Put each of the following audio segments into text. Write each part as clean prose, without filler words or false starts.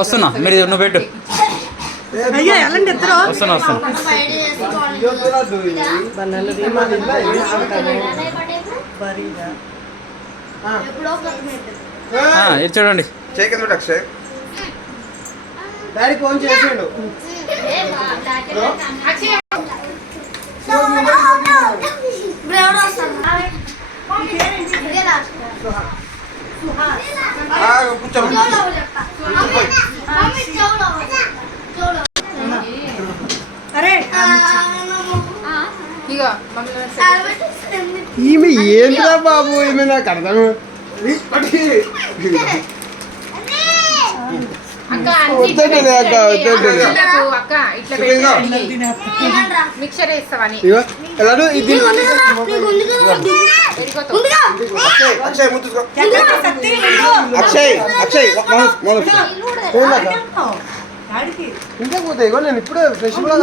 వస్తున్నా మీరు నువ్వు పెట్టు వస్తున్నా ఇది చూడండి అక్షయ్ డాడీ ఫోన్ చేసాడు ఈమె ఏంట్రా బాబు ఈమె నాకు అర్థం మిక్చర్ వేస్తావని ఇంకా పోతే ఇగో నేను ఇప్పుడే ఫ్రెష్ కూడా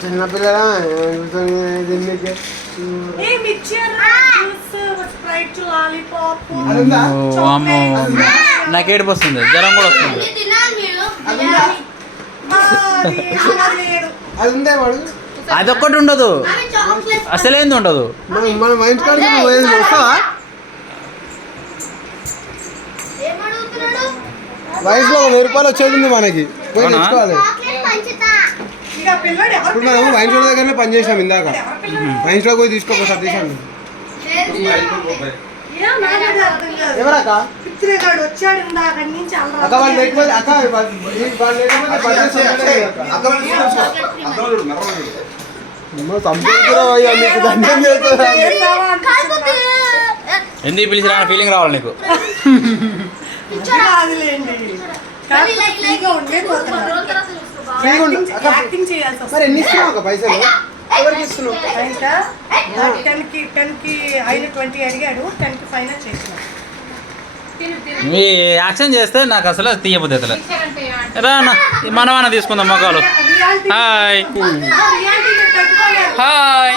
చిన్నపిల్లరా నాకు ఏడుపు వస్తుంది జ్వరం కూడా వస్తుంది అది ఉందే వాడు అదొక్కటి ఉండదు అసలేంది ఉండదు మన మైండ్ కార్డు వస్తావా వయసులో 1000 రూపాయలు వచ్చేది మనకి పోయి తెచ్చుకోవాలి ఇప్పుడు మనం వైన్ షాప్ దగ్గరనే పని చేసాం ఇందాక వైన్ షాప్ పోయి తీసుకోక సతీశాను ఎవరక్క అక్క వాళ్ళు లేకపోతే అక్క వాళ్ళు లేకపోతే ఎందుకు పిలిచిరా ఫీలింగ్ రావాలి నీకు మరి ఎన్ని ఇస్తున్నావు ఒక పైసలు ఎవరికి ఇస్తున్నావు 10కి ఆయన 20 అడిగాడు 10కి ఫైనల్ చేసిన మీ యాక్షన్ చేస్తే నాకు అసలు తీయబుద్ధి రానా మనమన్నా తీసుకుందాం మొక్కలు hi hi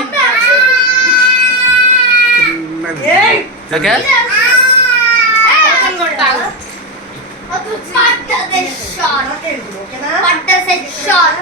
okay What does it shot?